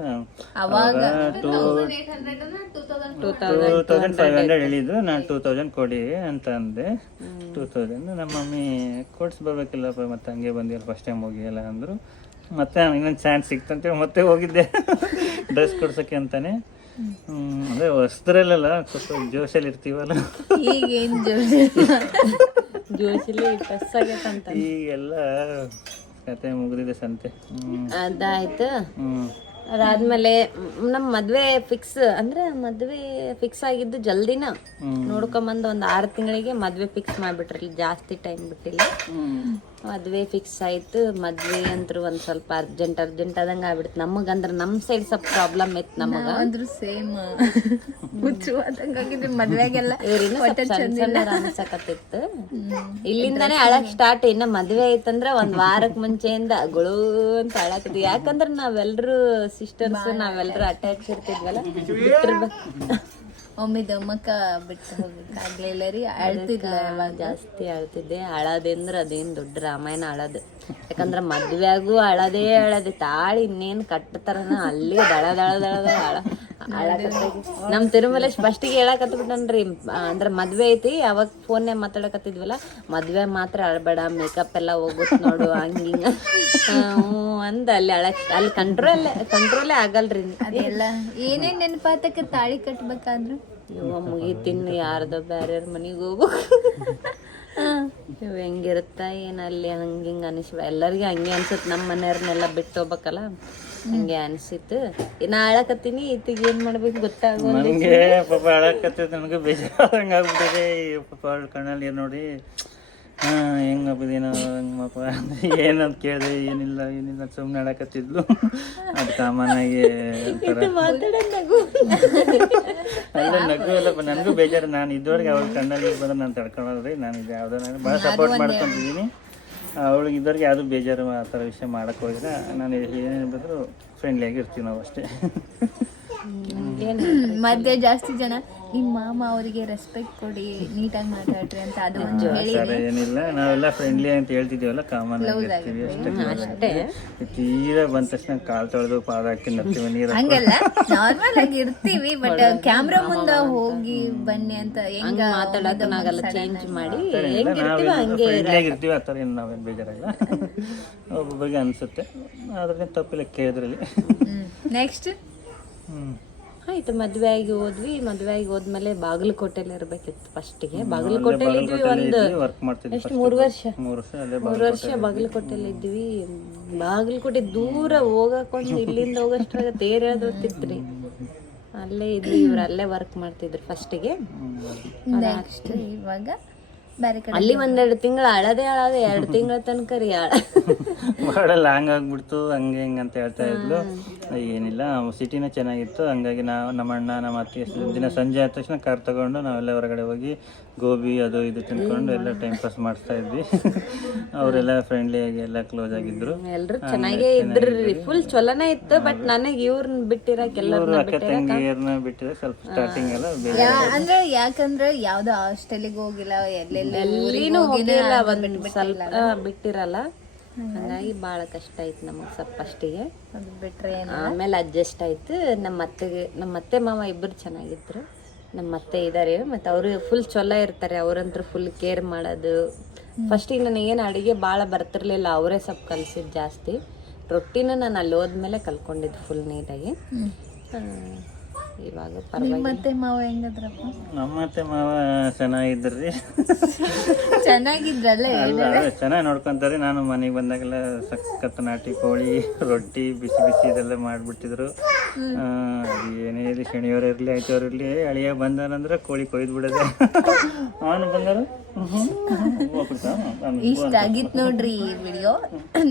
ಅವಾಗ 2500 ಹೇಳಿದ್ರು. ನಾನು 2000 ಕೊಡಿ ಅಂತ ಅಂದೆ. 2000 ನಮ್ಮ ಮಮ್ಮಿ ಕೊಡ್ಸ್ಬರ್ಬೇಕಿಲ್ಲಪ್ಪ, ಮತ್ತೆ ಹಂಗೆ ಬಂದಿಲ್ಲ ಫಸ್ಟ್ ಟೈಮ್ ಹೋಗಿ ಎಲ್ಲ ಅಂದ್ರು. ಮತ್ತೆ ಇನ್ನೊಂದು ಚಾನ್ಸ್ ಸಿಕ್ತಂತೇಳಿ ಮತ್ತೆ ಹೋಗಿದ್ದೆ ಡ್ರೆಸ್ ಕೊಡ್ಸಕ್ಕೆ ಅಂತಾನೆ. ಅದೇ ಹೊಸದ್ರಲ್ಲ ಸ್ವಲ್ಪ ಜೋಶಲ್ಲಿ ಇರ್ತೀವಲ್ಲ, ಈಗೇನ್ ಜೋಶಿಲಿ ಡ್ರೆಸ್ ಆಗೈತಂತ. ಈಗೆಲ್ಲ ಕತೆ ಮುಗಿದಿದೆ ಸಂತೆ. ಅದಾಯ್ತು. ಅದಾದ್ಮೇಲೆ ನಮ್ ಮದ್ವೆ ಫಿಕ್ಸ್ ಆಗಿದ್ದು ಜಲ್ದಿನ ನೋಡ್ಕೊಂಬಂದು ಒಂದ್ 6 ತಿಂಗಳಿಗೆ ಮದ್ವೆ ಫಿಕ್ಸ್ ಮಾಡ್ಬಿಟ್ರಿ. ಜಾಸ್ತಿ ಟೈಮ್ ಬಿಟ್ಟಿಲ್ಲ. ಮದ್ವೆ ಫಿಕ್ಸ್ ಆಯ್ತು. ಮದ್ವೆ ಅಂತೂ ಒಂದ್ ಸ್ವಲ್ಪ ಅರ್ಜೆಂಟ್ ಆದಂಗ ಆಗ್ಬಿಡ್ತು ನಮಗಂದ್ರ. ನಮ್ ಸೈಡ್ ಸ್ವಲ್ಪ ಪ್ರಾಬ್ಲಮ್ ಇತ್ತು ನಮಗ. ಅಂದ್ರು ಸೇಮ್ ಹುಚ್ಚುವಾದಂಗಾಗಿದ್ವಿ ಮದ್ವೆಗೆಲ್ಲ. ಅನ್ಸಕತ್ತಿತ್ತು. ಇಲ್ಲಿಂದಾನೇ ಅಳಕ್ ಸ್ಟಾರ್ಟ್. ಇನ್ನ ಮದ್ವೆ ಐತಂದ್ರ ಒಂದ್ ವಾರಕ್ ಮುಂಚೆಯಿಂದ ಗುಳು ಅಂತ ಅಳಕತ್ತೀವಿ. ಯಾಕಂದ್ರ ನಾವೆಲ್ರು ಸಿಸ್ಟರ್ಸ್, ನಾವೆಲ್ರು ಅಟ್ಯಾಚ್ ಇರ್ತಿದ್ವಲ್ಲ. ಒಮ್ಮಿದ ಮಕ್ಕ ಬಿಟ್ಟು ಹೋಗ್ಲಿಲ್ಲ ರೀ. ಅಳ್ತಿದ್ಲ ಜಾಸ್ತಿ ಅಳ್ತಿದ್ದೆ. ಅಳೋದಂದ್ರ ಅದೇನ್ ದೊಡ್ಡ ರಾಮಾಯಣ ಅಳೋದು. ಯಾಕಂದ್ರ ಮದ್ವೆಗೂ ಅಳದೇ ತಾಳಿ ಇನ್ನೇನ್ ಕಟ್ಟತಾರನ ಅಲ್ಲಿ ನಮ್ ತಿರುಮಲೇಶ್ ಫಸ್ಟಿಗೆ ಹೇಳಕತ್ಬಿಟ್ಟನ್ರಿ. ಅಂದ್ರ ಮದ್ವೆ ಐತಿ, ಅವಾಗ ಫೋನ್ನೇ ಮಾತಾಡಕತ್ತಿದ್ವಲ್ಲ, ಮದ್ವೆ ಮಾತ್ರ ಅಳ್ಬೇಡ, ಮೇಕಪ್ ಎಲ್ಲ ಹೋಗುತ್ ನೋಡು ಹಂಗಿಂಗ ಅಂದ. ಅಲ್ಲಿ ಅಲ್ಲಿ ಕಂಟ್ರೋಲೇ ಆಗಲ್ರಿ. ಅದೆಲ್ಲ ಏನೇನ್ ನೆನಪಾತಕ್ಕ ತಾಳಿ ಕಟ್ಬೇಕಾದ್ರು ಮುಗಿತಿನ್ನು ಯಾರ್ದೋ ಬ್ಯಾರ್ಯಾರ ಮನಿಗ್ ಹೋಗ್ಬೇಕು. ಹೆಂಗಿರುತ್ತ ಏನಲ್ಲಿ ಹಂಗಿಂಗ ಅನಿಸ್ ಎಲ್ಲರಿಗೂ ಹಂಗೆ ಅನ್ಸತ್. ನಮ್ಮ ಮನೆಯವ್ರನ್ನೆಲ್ಲ ಬಿಟ್ಟು ಹೋಗ್ಬೇಕಲ್ಲ, ಹಂಗೆ ಅನ್ಸಿತ್ತು. ನಾ ಅಳಕತ್ತೀನಿ, ಈತಿಗೆ ಏನ್ ಮಾಡ್ಬೇಕು ಗೊತ್ತಾಗೋ. ನನಗೆ ಪಾಪ ಅಳಕತ್ತಿದ್ ನನಗೆ ಬೇಜಾರಂಗ ಆಗ್ಬಿಟ್ಟಿದೆ. ಪಾಪ ಅವಳ ಕಣ್ಣಲ್ಲಿ ನೋಡಿ ಹೆಂಗ್ ಹಬ್ಬದೇನೋ ಹಂಗಪ್ಪ ಏನಂತ ಕೇಳಿದೆ. ಏನಿಲ್ಲ ಸುಮ್ಮನೆ ಅಳಕತ್ತಿದ್ಲು. ಅದು ಕಾಮನ್ ಆಗಿ ಅಲ್ಲ ನಗು ಎಲ್ಲಪ್ಪ. ನನಗೂ ಬೇಜಾರು. ನಾನು ಇದ್ದವರೆಗೆ ಅವಳ ಕಣ್ಣಲ್ಲಿ ಬಂದ್ರೆ ನಾನು ತಡ್ಕೊಳ್ಳೋದ್ರಿ. ನಾನು ಇದು ಯಾವುದೋ ಭಾಳ ಸಪೋರ್ಟ್ ಮಾಡ್ಕೊಂತಿದ್ದೀನಿ. ಅವಳಿಗೆ ಇದ್ದವ್ರಿಗೆ ಯಾವುದು ಬೇಜಾರು ಆ ಥರ ವಿಷಯ ಮಾಡಕ್ಕೆ ಹೋಗಿದ್ರೆ ನಾನು ಏನೇನು ಬಂದರೂ ಫ್ರೆಂಡ್ಲಿ ಆಗಿರ್ತೀವಿ ನಾವು ಅಷ್ಟೇ. ಮಧ್ಯೆ ಜಾಸ್ತಿ ಜನ ನಿಮ್ಮ ಮಾಮ ಅವರಿಗೆ ರೆಸ್ಪೆಕ್ಟ್ ಕೊಡಿ, ನೀಟಾಗಿ ಮಾತಾಡ್ರಿ ಅಂತ ಅದು ಏನಿಲ್ಲ. ನಾವೆಲ್ಲ ಫ್ರೆಂಡ್ಲಿ ಅಂತ ಹೇಳ್ತಿದ್ದೀವಲ್ಲ, ಕಾಮನ್ ಆಗಿರ್ತೀವಿ ಅಷ್ಟೇ. ತೀರಾ ಬಂದ ತಕ್ಷಣ ಕಾಲು ತೊಳೆದು ಪಾದ ಹಾಕಿ ನರ್ತೀವಿ, ನೀರು ಹಂಗೆಲ್ಲ ನಾರ್ಮಲ್ ಆಗಿ ಇರ್ತೀವಿ. ಬಟ್ ಕ್ಯಾಮ್ರಾ ಮುಂದೆ ಹೋಗಿ ಬನ್ನಿ ಅಂತ ಹೆಂಗ ಮಾತಾಡೋದನ್ನಾಗಲ್ಲ, ಚೇಂಜ್ ಮಾಡಿ ಫ್ರೆಂಡ್ಲಿ ಆಗಿರ್ತೀವಿ. ಆ ಥರ ಏನು ನಾವೇನು ಬೇಜಾರಾಗಿಲ್ಲ. ಒಬ್ಬೊಬ್ಬರಿಗೆ ಅನಿಸುತ್ತೆ, ಆದ್ರೆ ತಪ್ಪಿಲ್ಲ ಕೇಳಿದ್ರಲ್ಲಿ. ನೆಕ್ಸ್ಟ್ ಆಯ್ತು, ಮದ್ವೆ ಆಗಿ ಹೋದ್ವಿ. ಮದ್ವೆ ಆಗಿ ಹೋದ್ಮೇಲೆ ಬಾಗಲಕೋಟೆಲಿ ಇರ್ಬೇಕಿತ್ತು ಫಸ್ಟಿಗೆ. ಬಾಗಲಕೋಟೆಲಿ ಇದ್ವಿ ಒಂದು ಎಷ್ಟು 3 ವರ್ಷ ಬಾಗಲಕೋಟೆಲಿ ಇದ್ವಿ. ಬಾಗಲಕೋಟೆ ದೂರ ಹೋಗಕ್ಕೊಂದು ಇಲ್ಲಿಂದ ಹೋಗಷ್ಟ್ರಾಗ ತೇರ್ ಹೇಳ್ದೋತಿತ್ರಿ. ಅಲ್ಲೇ ಇದ್ವಿ. ಇವ್ರು ಅಲ್ಲೇ ವರ್ಕ್ ಮಾಡ್ತಿದ್ರು ಫಸ್ಟಿಗೆ. ನೆಕ್ಸ್ಟ್ ಇವಾಗ ಬೇರೆ ಕಡೆ ಅಲ್ಲಿ ಒಂದೆರಡು ತಿಂಗಳು ಅಳದೆ 2 ತಿಂಗಳ ತನಕ ರೀ ಭಾಳ ಲಾಂಗ್ ಆಗ್ಬಿಡ್ತು ಹಂಗೆ ಹಿಂಗೆ ಅಂತ ಹೇಳ್ತಾ ಇದ್ಲು. ಏನಿಲ್ಲ ಸಿಟಿನೇ ಚೆನ್ನಾಗಿತ್ತು. ಹಂಗಾಗಿ ನಾವು ನಮ್ಮ ಅಣ್ಣ ನಮ್ಮ ಅತ್ತೆ ದಿನ ಸಂಜೆ ಆದ ತಕ್ಷಣ ಕಾರ್ ತಗೊಂಡು ನಾವೆಲ್ಲ ಹೊರಗಡೆ ಹೋಗಿ ಗೋಬಿ ಅದು ಇದು ತಿನ್ಕೊಂಡು ಎಲ್ಲ ಟೈಮ್ ಪಾಸ್ ಮಾಡಿಸ್ತಾ ಇದ್ವಿ. ಅವರೆಲ್ಲ ಫ್ರೆಂಡ್ಲಿ ಆಗಿ ಎಲ್ಲ ಕ್ಲೋಸ್ ಆಗಿದ್ರು. ಎಲ್ರು ಚೆನ್ನಾಗೇ ಇದ್ರಿ, ಫುಲ್ ಚಲೋನೇ ಇತ್ತು. ಬಟ್ ನನಗೆ ಇವ್ರನ್ನ ಬಿಟ್ಟಿರಕ್ ಇವರು ಅಕ್ಕ ತಂಗಿಯರ್ನ ಬಿಟ್ಟಿದ್ರೆ ಸ್ವಲ್ಪ ಸ್ಟಾರ್ಟಿಂಗ್ ಎಲ್ಲ ಬೇರೆ ಅಂದ್ರೆ ಯಾಕಂದ್ರೆ ಯಾವ್ದೋ ಹಾಸ್ಟೆಲಿಗೆ ಹೋಗಿಲ್ಲ, ಎಲ್ಲಿನೂ ಹೋಗಿಲ್ಲ, ಒಂದ್ ಸ್ವಲ್ಪ ಬಿಟ್ಟಿರಲ್ಲ. ಹಂಗಾಗಿ ಬಾಳ ಕಷ್ಟ ಆಯ್ತು ನಮಗ್ ಸ್ವಲ್ಪ ಫಸ್ಟಿಗೆ. ಅದು ಬಿಟ್ರೆ ಆಮೇಲೆ ಅಡ್ಜಸ್ಟ್ ಆಯ್ತು. ನಮ್ಮ ಅತ್ತೆ ಮಾವ ಇಬ್ಬರು ಚೆನ್ನಾಗಿದ್ರು. ನಮ್ಮ ಅತ್ತೆ ಇದಾರೆ, ಮತ್ತೆ ಅವರು ಫುಲ್ ಚೊಲೋ ಇರ್ತಾರೆ. ಅವ್ರಂತ್ರ ಫುಲ್ ಕೇರ್ ಮಾಡೋದು. ಫಸ್ಟಿಗೆ ನನಗೇನು ಅಡುಗೆ ಭಾಳ ಬರ್ತಿರ್ಲಿಲ್ಲ, ಅವರೇ ಸ್ವಲ್ಪ ಕಲಿಸಿದ್ದು ಜಾಸ್ತಿ. ರೊಟ್ಟಿನೂ ನಾನು ಅಲ್ಲಿ ಹೋದ್ಮೇಲೆ ಕಲ್ಕೊಂಡಿದ್ದು ಫುಲ್ ನೀಟಾಗಿ. ಇವಾಗ ಪರವಾಗಿಲ್ಲ. ಮತ್ತೆ ಮಾವ ಹೆಂಗದ್ರಪ್ಪ? ನಮ್ಮ ಅತ್ತೆ ಮಾವ ಚೆನ್ನಾಗಿದ್ರಿ. ಚೆನ್ನಾಗಿದ್ರಲ್ಲ? ಚೆನ್ನಾಗಿ ನೋಡ್ಕೊಂತಾರೆ. ನಾನು ಮನೆಗೆ ಬಂದಾಗೆಲ್ಲ ಸಖತ್ ನಾಟಿ ಕೋಳಿ, ರೊಟ್ಟಿ, ಬಿಸಿ ಬಿಸಿ ಇದೆಲ್ಲ ಮಾಡಿಬಿಟ್ಟಿದ್ರು. ಏನೇ ಇರಲಿ, ಶನಿವಾರ ಇರಲಿ ಆಯ್ತವಾರ ಇರಲಿ, ಅಳಿಯ ಬಂದಾನಂದ್ರೆ ಕೋಳಿ ಕೊಯ್ದು ಬಿಡೋದೆ. ಅವನು ಬಂದಾರ ಇಷ್ಟ ಆಗಿತ್ತು ನೋಡ್ರಿ ಈ ವಿಡಿಯೋ.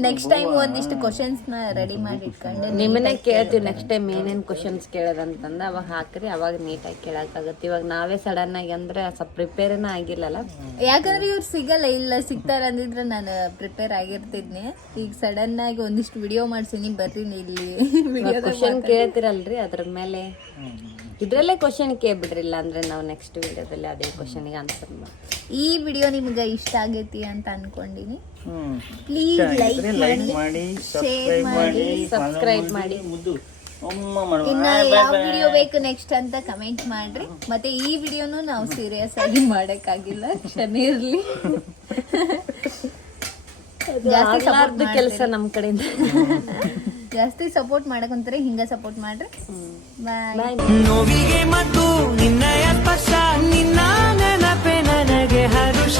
ನೆಕ್ಸ್ಟ್ ಟೈಮ್ ಒಂದಿಷ್ಟು ಕ್ವಶನ್ಸ್ ನ ರೆಡಿ ಮಾಡಿ ಇಟ್ಕೊಂಡು ನಿಮ್ಮನ್ನೇ ಕೇಳ್ತೀವಿ. ನೆಕ್ಸ್ಟ್ ಟೈಮ್ ಏನೇನು ಕ್ವಶನ್ಸ್ ಕೇಳೋದಂತಂದು ಅವಾಗ ಹಾಕ್ರಿ, ಅವಾಗ ನೀಟಾಗಿ ಕೇಳೋಕ್ಕಾಗತ್ತೆ. ಇವಾಗ ನಾವೇ ಸಡನ್ ಆಗಿ ಅಂದ್ರೆ ಸ್ವಲ್ಪ ಪ್ರಿಪೇರ್ನ ಆಗಿಲ್ಲಲ್ಲ. ಯಾಕಂದ್ರೆ ಇವ್ರು ಸಿಗಲ್ಲ, ಇಲ್ಲ ಸಿಗ್ತಾರ ಅಂದಿದ್ರೆ ನಾನು ಪ್ರಿಪೇರ್ ಆಗಿರ್ತಿದ್ನಿ. ಈಗ ಸಡನ್ ಆಗಿ ಒಂದಿಷ್ಟು ವಿಡಿಯೋ ಮಾಡ್ಸೀನಿ, ಬರ್ರಿ ಇಲ್ಲಿ ಕ್ವಶನ್ ಕೇಳ್ತಿರಲ್ರಿ, ಅದ್ರ ಮೇಲೆ ಇದ್ರಲ್ಲೇ ಕ್ವಶನ್ ಕೇಳ್ಬಿಡ್ರಿಲ್ಲ ಅಂದ್ರೆ ನಾವು ನೆಕ್ಸ್ಟ್ ವಿಡಿಯೋದಲ್ಲಿ ಅದೇ ಕ್ವಶನ್ಗೆ ಆನ್ಸರ್ ಮಾಡಿ. ಈ ವಿಡಿಯೋ ನಿಮ್ಗೆ ಇಷ್ಟ ಆಗೈತಿ ಅಂತ ಅನ್ಕೊಂಡಿನಿ. ಪ್ಲೀಸ್ ಲೈಕ್ ಮಾಡಿ, ಸಬ್ಸ್ಕ್ರೈಬ್ ಮಾಡಿ. ಇನ್ನ ಯಾವ ವಿಡಿಯೋ ಬೇಕು ನೆಕ್ಸ್ಟ್ ಅಂತ ಕಮೆಂಟ್ ಮಾಡ್ರಿ. ಮತ್ತೆ ಈ ವಿಡಿಯೋನು ನಾವು ಸೀರಿಯಸ್ ಆಗಿ ಮಾಡಕ್ಕಾಗಿಲ್ಲ, ಕ್ಷಮೆ ಇರ್ಲಿ. ಜಾಸ್ತಿ ಕೆಲಸ ನಮ್ ಕಡೆಯಿಂದ ಜಾಸ್ತಿ ಸಪೋರ್ಟ್ ಮಾಡಕಂತಾರೆ, ಹಿಂಗ ಸಪೋರ್ಟ್ ಮಾಡ್ರಿ. ಬಾಯ್. ನೋವಿಗೆ ಮತ್ತು ನಿನ್ನಯ ಸ್ಪರ್ಶ, ನಿನ್ನ ನೆನಪೆ ನನಗೆ ಹರುಷ.